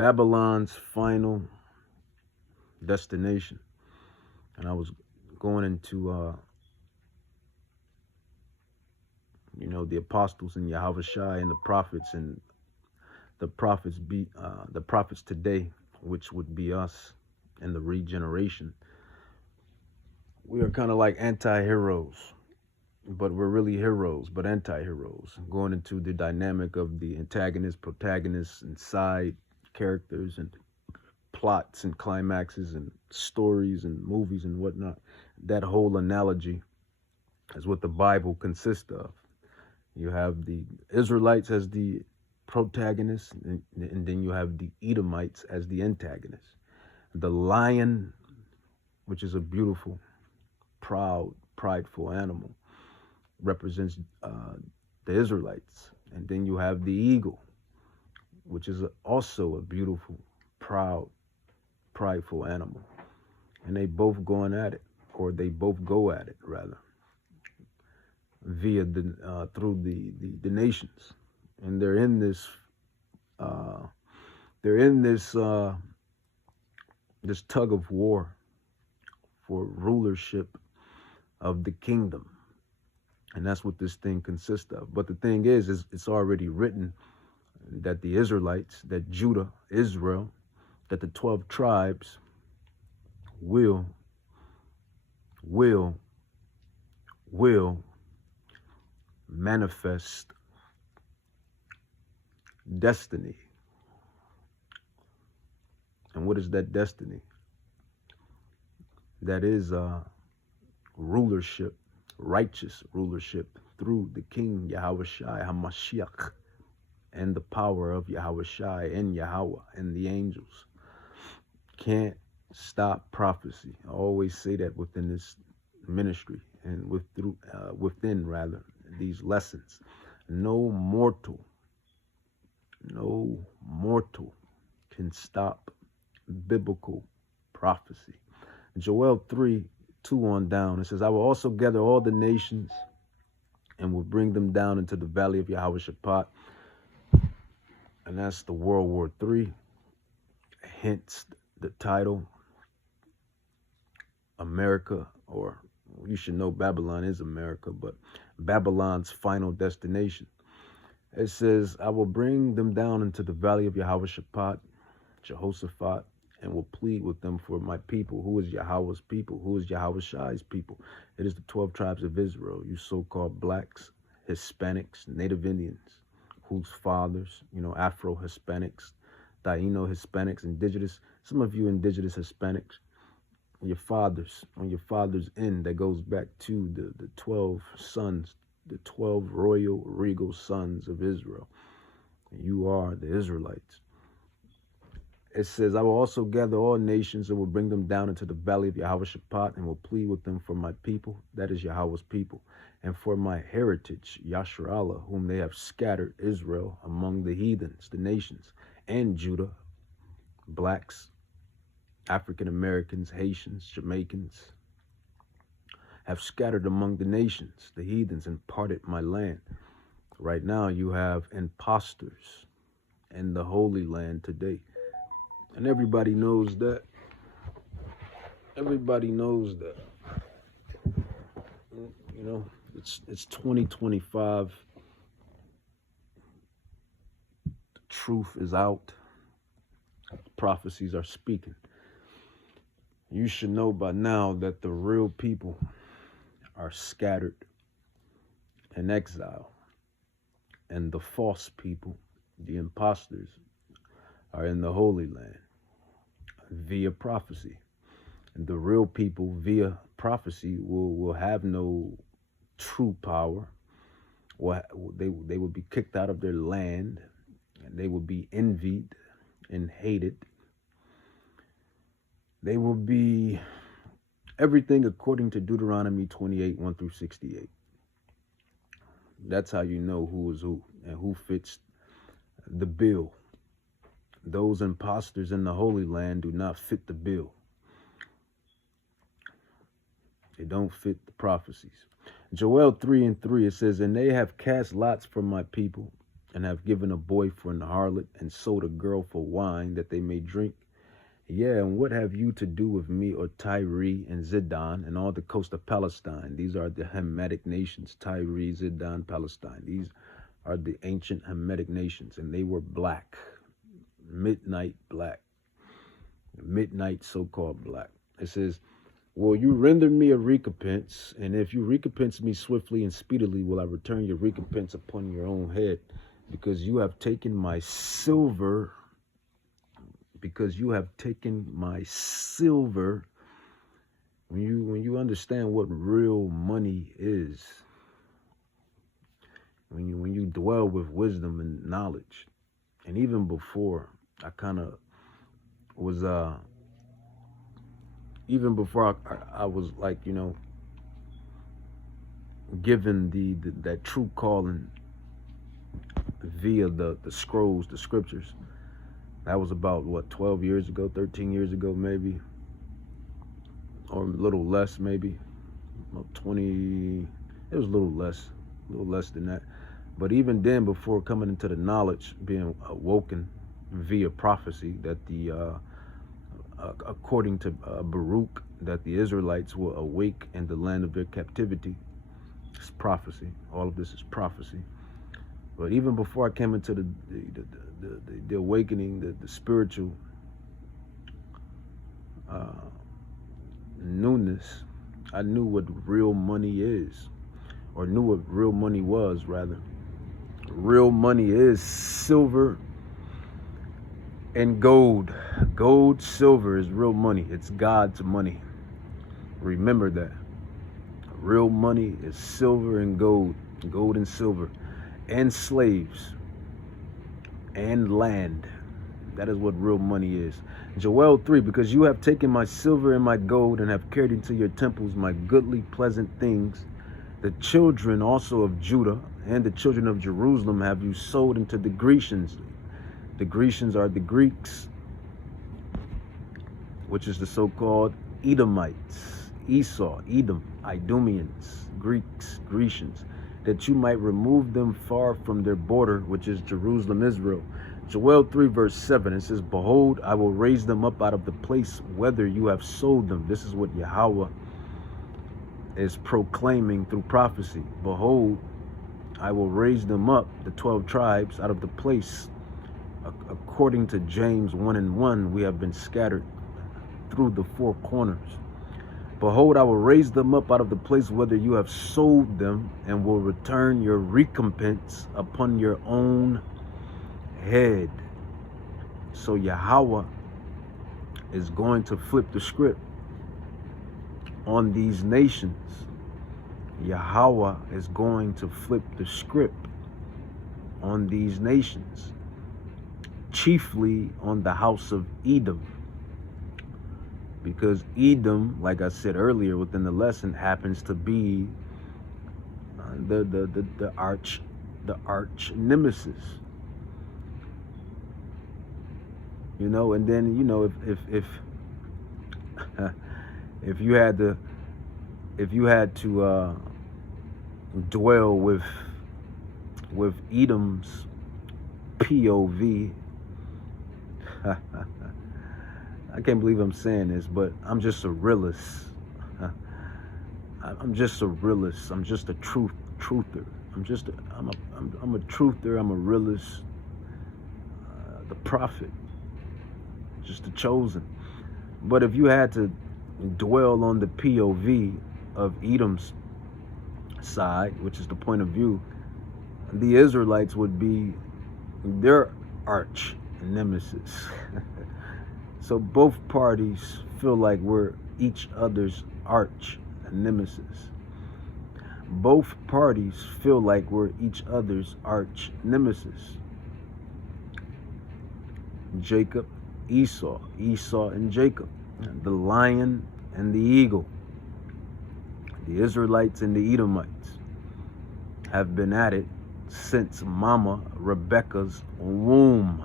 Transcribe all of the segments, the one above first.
Babylon's final destination. And I was going into, the apostles and Yahweh Shai and the prophets today, which would be us and the regeneration. We are kind of like anti-heroes, but we're really heroes, but anti-heroes. Going into the dynamic of the antagonists, protagonists, and side characters, and plots, and climaxes, and stories, and movies, and whatnot. That whole analogy is what the Bible consists of. You have the Israelites as the protagonists, and then you have the Edomites as the antagonists. The lion, which is a beautiful, proud, prideful animal, represents the Israelites. And then you have the eagle, which is also a beautiful, proud, prideful animal. And they both going at it, or they both go at it, rather, via through the nations. And they're in this this tug of war for rulership of the kingdom. And that's what this thing consists of. But the thing is it's already written that the Israelites, that Judah, Israel, that the 12 tribes will manifest destiny. And what is that destiny? That is rulership, righteous rulership through the King Yahweh Shai HaMashiach, and the power of Yahweh Shai and Yahweh and the angels. Can't stop prophecy. I always say that within this ministry and within these lessons. No mortal can stop biblical prophecy. Joel 3:2 on down, it says, I will also gather all the nations and will bring them down into the valley of Yahweh Shaphat. And that's the World War III, hence the title, America, or you should know Babylon is America, but Babylon's final destination. It says, I will bring them down into the valley of Yahweh Shaphat, Jehoshaphat, and will plead with them for my people. Who is Yahweh's people? Who is Yahweh Shai's people? It is the 12 tribes of Israel, you so-called blacks, Hispanics, Native Indians, whose fathers, Afro-Hispanics, Taino Hispanics, indigenous, some of you indigenous Hispanics, your fathers, on your father's end, that goes back to the 12 sons, the 12 royal regal sons of Israel. You are the Israelites. It says, I will also gather all nations and will bring them down into the valley of Yahweh Shaphat and will plead with them for my people, that is Yahweh's people, and for my heritage, Yasharallah, whom they have scattered, Israel, among the heathens, the nations, and Judah, blacks, African Americans, Haitians, Jamaicans, have scattered among the nations, the heathens, and parted my land. Right now you have imposters in the Holy Land today. And everybody knows that. Everybody knows that. It's 2025. The truth is out. Prophecies are speaking. You should know by now that the real people are scattered in exile. And the false people, the imposters, are in the Holy Land via prophecy. And the real people via prophecy will have no true power. They will be kicked out of their land, and they will be envied and hated. They will be everything according to Deuteronomy 28:1-68. That's how you know who is who and who fits the bill. Those imposters in the Holy Land do not fit the bill. They don't fit the prophecies. Joel 3:3, it says, and they have cast lots for my people and have given a boy for an harlot, and sold a girl for wine that they may drink. Yeah, and what have you to do with me, or Tyre and Zidon and all the coast of Palestine? These are the Hamitic nations, Tyre, Zidon, Palestine. These are the ancient Hamitic nations, and they were black, midnight black, midnight so-called black. It says, will you render me a recompense? And if you recompense me swiftly and speedily, will I return your recompense upon your own head? Because you have taken my silver, when you understand what real money is, when you dwell with wisdom and knowledge, and even before I kind of was even before I was like, given that true calling via the scrolls, the scriptures. That was about, what, 12 years ago, 13 years ago, maybe, or a little less, maybe, about 20, it was a little less than that. But even then, before coming into the knowledge, being awoken via prophecy, that according to Baruch, that the Israelites will awake in the land of their captivity. It's prophecy. All of this is prophecy. But even before I came into the awakening, the spiritual newness, I knew what real money is, or knew what real money was, rather. Real money is silver and gold. Gold, silver is real money. It's God's money. Remember that. Real money is silver and gold and silver, and slaves, and land. That is what real money is. Joel 3, because you have taken my silver and my gold, and have carried into your temples my goodly pleasant things. The children also of Judah and the children of Jerusalem have you sold into the Grecians. The Grecians are the Greeks, which is the so-called Edomites, Esau, Edom, Idumeans, Greeks, Grecians, that you might remove them far from their border, which is Jerusalem, Israel. Joel 3 verse 7, it says, behold, I will raise them up out of the place whither you have sold them. This is what Yahweh is proclaiming through prophecy. Behold, I will raise them up, the 12 tribes, out of the place. According to James 1:1, we have been scattered through the four corners. Behold, I will raise them up out of the place whither you have sold them, and will return your recompense upon your own head. So Yahweh is going to flip the script on these nations. Yahweh is going to flip the script on these nations, chiefly on the house of Edom. Because Edom, like I said earlier within the lesson, happens to be the arch nemesis. And then if you had to dwell with Edom's POV. I can't believe I'm saying this, but I'm just a realist. I'm just a realist. I'm just a truther. I'm a truther. I'm a realist. The prophet, just the chosen. But if you had to dwell on the POV of Edom's side, which is the point of view, the Israelites would be their arch nemesis. So both parties feel like we're each other's arch nemesis. Both parties feel like we're each other's arch nemesis. Jacob, Esau and Jacob, the lion and the eagle. The Israelites and the Edomites have been at it since Mama Rebecca's womb.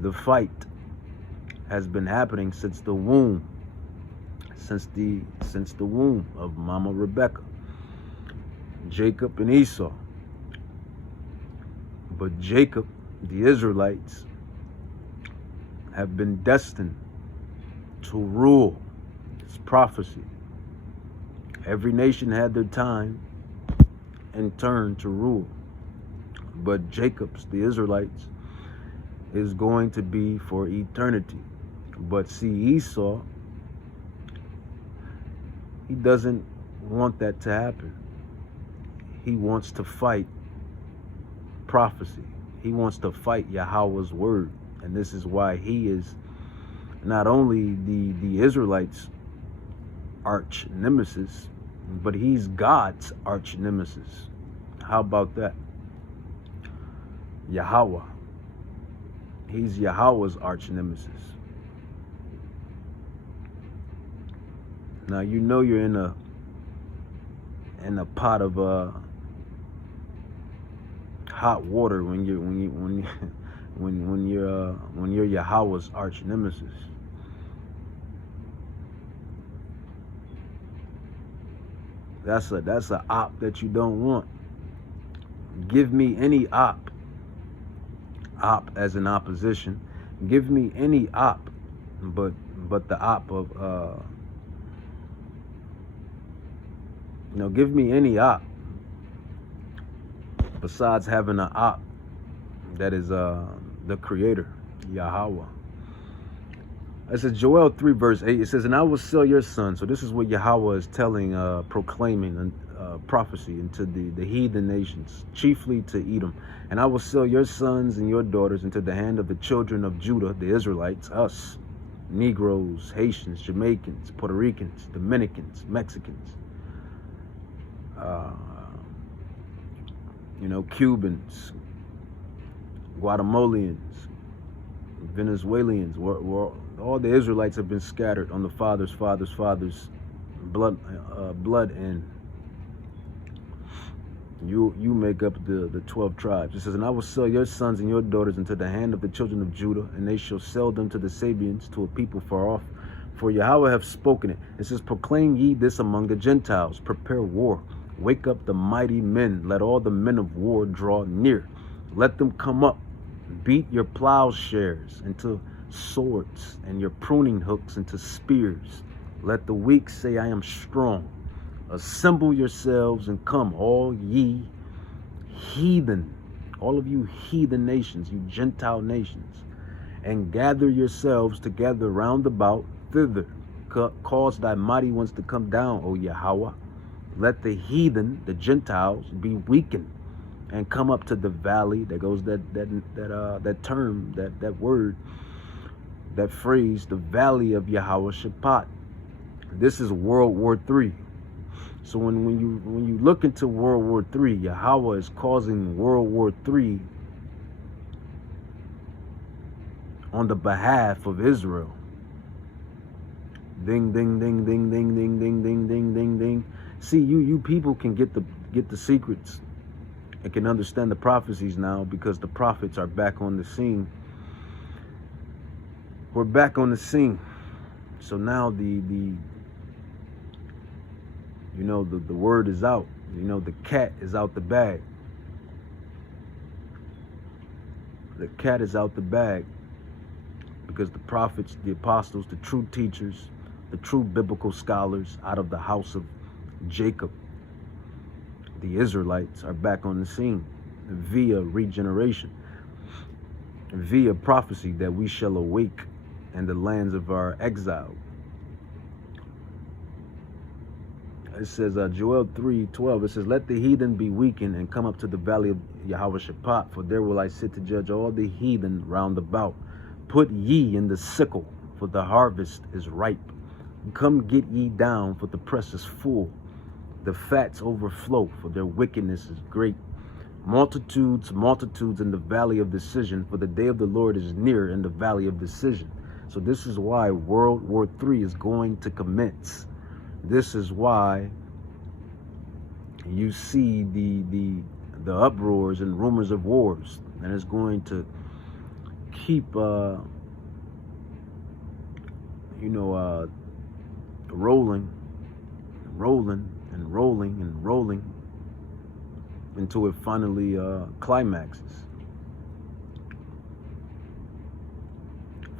The fight has been happening since the womb, since the womb of Mama Rebecca. Jacob and Esau. But Jacob, the Israelites, have been destined to rule. It's prophecy. Every nation had their time and turn to rule. But Jacob's, the Israelites, is going to be for eternity. But see, Esau, he doesn't want that to happen. He wants to fight prophecy. He wants to fight Yahweh's word. And this is why he is not only the Israelites' arch nemesis, but he's God's arch nemesis. How about that? Yahweh. He's Yahweh's arch nemesis. Now you know you're in a pot of hot water when you're Yahweh's arch nemesis. That's a op that you don't want. Give me any op as an opposition. Give me any op, but the op of give me any op besides having an op that is the creator, Yahweh. It says Joel 3 verse 8. It says, and I will sell your son. So this is what Yahweh is telling, proclaiming prophecy into the heathen nations, chiefly to Edom. And I will sell your sons and your daughters into the hand of the children of Judah, the Israelites, us, Negroes, Haitians, Jamaicans, Puerto Ricans, Dominicans, Mexicans, Cubans, Guatemalans, Venezuelans. All the Israelites have been scattered on the fathers' blood, and you make up the 12 tribes. It says, and I will sell your sons and your daughters into the hand of the children of Judah, and they shall sell them to the Sabeans, to a people far off. For Yahweh hath spoken it. It says, proclaim ye this among the Gentiles, prepare war. Wake up the mighty men. Let all the men of war draw near. Let them come up. Beat your plowshares into swords and your pruning hooks into spears. Let the weak say, I am strong. Assemble yourselves and come, all ye heathen, all of you heathen nations, you Gentile nations, and gather yourselves together round about thither. Cause thy mighty ones to come down, O Yahweh. Let the heathen, the Gentiles, be weakened and come up to the valley. There goes that term, that word, that phrase, the valley of Yehoshaphat. This is World War III. So when you look into World War III, Yahweh is causing World War III on the behalf of Israel. Ding, ding, ding, ding, ding, ding, ding, ding, ding, ding, ding. See, you people can get the secrets and can understand the prophecies now, because the prophets are back on the scene. We're back on the scene. So now the word is out. The cat is out the bag. The cat is out the bag, because the prophets, the apostles, the true teachers, the true biblical scholars out of the house of Jacob, the Israelites, are back on the scene via regeneration, via prophecy that we shall awake in the lands of our exile. It says, Joel 3:12, it says, let the heathen be weakened and come up to the valley of Yehoshaphat, for there will I sit to judge all the heathen round about. Put ye in the sickle, for the harvest is ripe. Come get ye down, for the press is full. The fats overflow, for their wickedness is great. Multitudes, multitudes in the valley of decision, for the day of the Lord is near in the valley of decision. So this is why World War III is going to commence. This is why you see the uproars and rumors of wars, and it's going to keep rolling until it finally climaxes.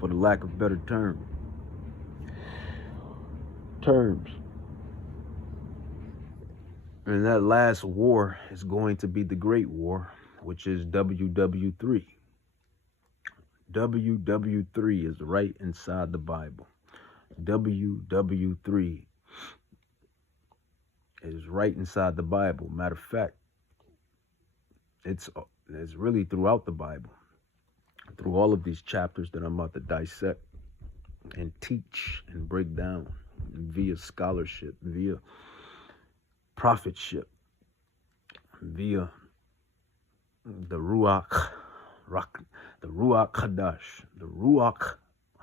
for the lack of better terms. And that last war is going to be the Great War, which is WW3. WW3 is right inside the Bible. WW3 is right inside the Bible. Matter of fact, it's really throughout the Bible, through all of these chapters that I'm about to dissect and teach and break down via scholarship, via prophetship, via the Ruach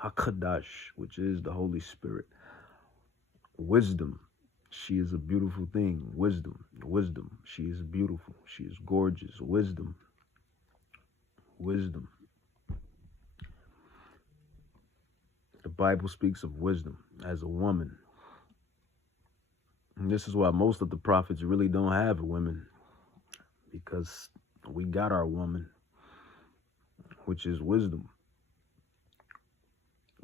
HaKadosh, which is the Holy Spirit. Wisdom, she is a beautiful thing. Wisdom, she is beautiful. She is gorgeous. Wisdom. The Bible speaks of wisdom as a woman. And this is why most of the prophets really don't have women, because we got our woman, which is wisdom.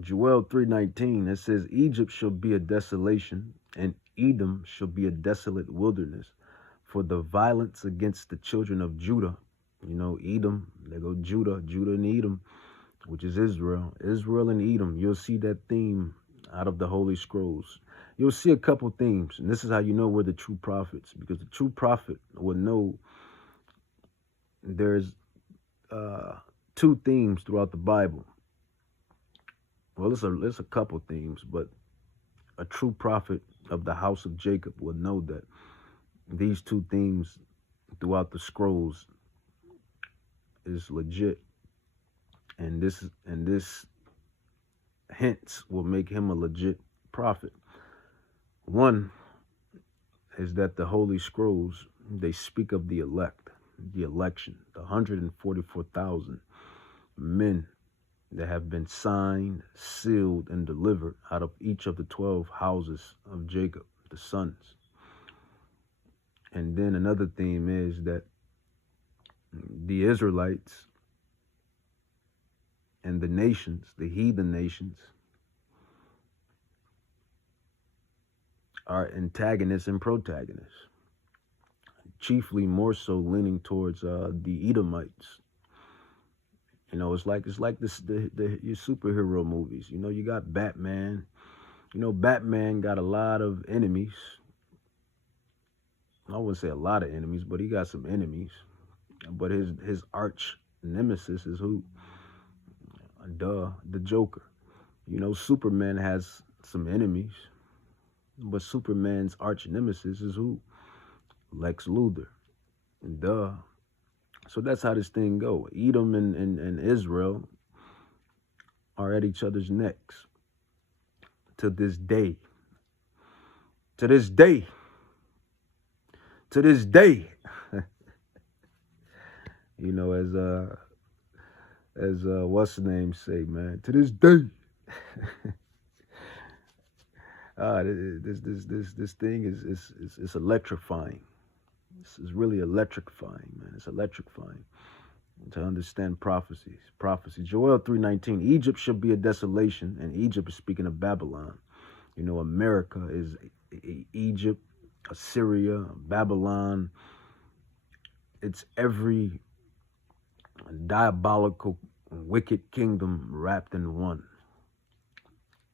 Joel 3:19, it says, Egypt shall be a desolation, and Edom shall be a desolate wilderness, for the violence against the children of Judah. You know, Edom, there go Judah and Edom, which is Israel and Edom. You'll see that theme out of the Holy Scrolls. You'll see a couple themes, and this is how you know we're the true prophets, because the true prophet will know there's two themes throughout the Bible. Well, it's a couple themes, but a true prophet of the house of Jacob will know that these two themes throughout the scrolls is legit, and this hence will make him a legit prophet. One is that the Holy Scrolls, they speak of the elect, the election, the 144,000 men that have been signed, sealed, and delivered out of each of the 12 houses of Jacob, the sons. And then another theme is that the Israelites and the nations, the heathen nations, are antagonists and protagonists, chiefly more so leaning towards the Edomites. You know, it's like this your superhero movies. You know, you got Batman. You know, Batman got a lot of enemies. I wouldn't say a lot of enemies, but he got some enemies. But his arch nemesis is who? The Joker. You know, Superman has some enemies, but Superman's arch nemesis is who? Lex Luthor. Duh. So that's how this thing go. Edom and Israel are at each other's necks to this day. To this day. To this day. You know, as what's the name say, man? To this day. This thing is electrifying. This is really electrifying, man. It's electrifying to understand prophecies. Joel 3:19, Egypt shall be a desolation, and Egypt is speaking of Babylon. You know, America is Egypt, Assyria, Babylon. It's every diabolical, wicked kingdom wrapped in one.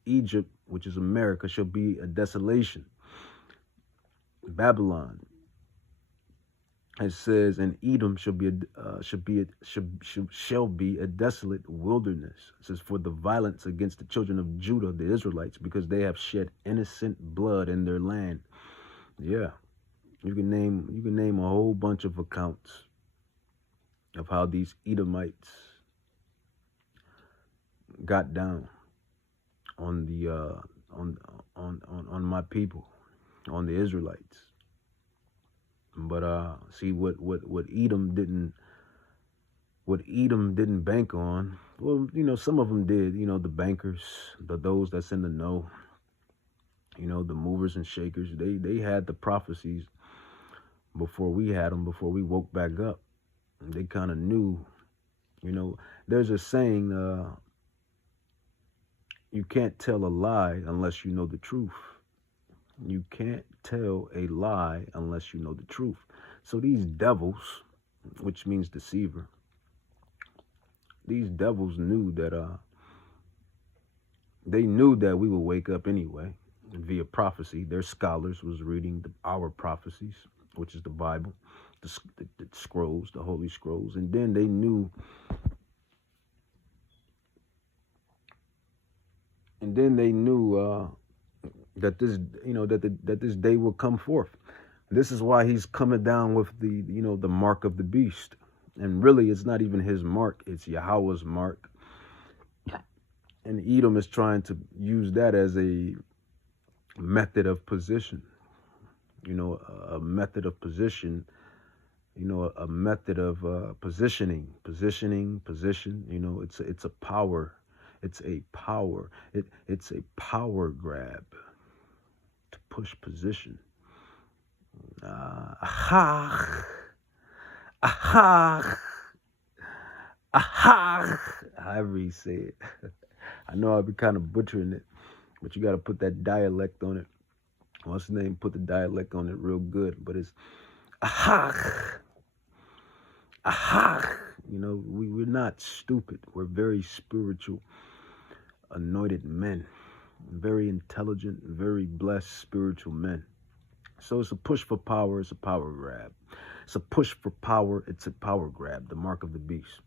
Egypt, which is America, shall be a desolation. Babylon, it says, and Edom shall be a desolate wilderness. It says, for the violence against the children of Judah, the Israelites, because they have shed innocent blood in their land. Yeah, you can name a whole bunch of accounts of how these Edomites got down on the on my people, on the Israelites. But see what Edom didn't bank on. Well, you know, some of them did. You know, the bankers, those that's in the know. You know, the movers and shakers. They had the prophecies before we had them. Before we woke back up, they kind of knew. You know, there's a saying. You can't tell a lie unless you know the truth. You can't tell a lie unless you know the truth. So these devils, which means deceiver, these devils knew that they knew that we would wake up anyway via prophecy. Their scholars was reading our prophecies, which is the Bible, the scrolls, the holy scrolls, and then they knew. And then they knew that this, that this day will come forth. This is why he's coming down with the mark of the beast. And really, it's not even his mark; it's Yahweh's mark. And Edom is trying to use that as a method of position. A method of position. A method of positioning. Position. It's a power. It's a power. It's a power grab to push position. Aha. However you say it. I know I'll be kind of butchering it, but you got to put that dialect on it. What's the name? Put the dialect on it real good. But it's aha. We're not stupid. We're very spiritual, anointed men, very intelligent, very blessed spiritual men. So it's a push for power. It's a power grab. It's a push for power. It's a power grab, the mark of the beast.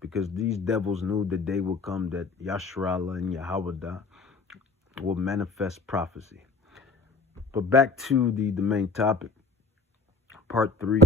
Because these devils knew the day will come that Yashrallah and Yahweh will manifest prophecy. But back to the main topic, part 3.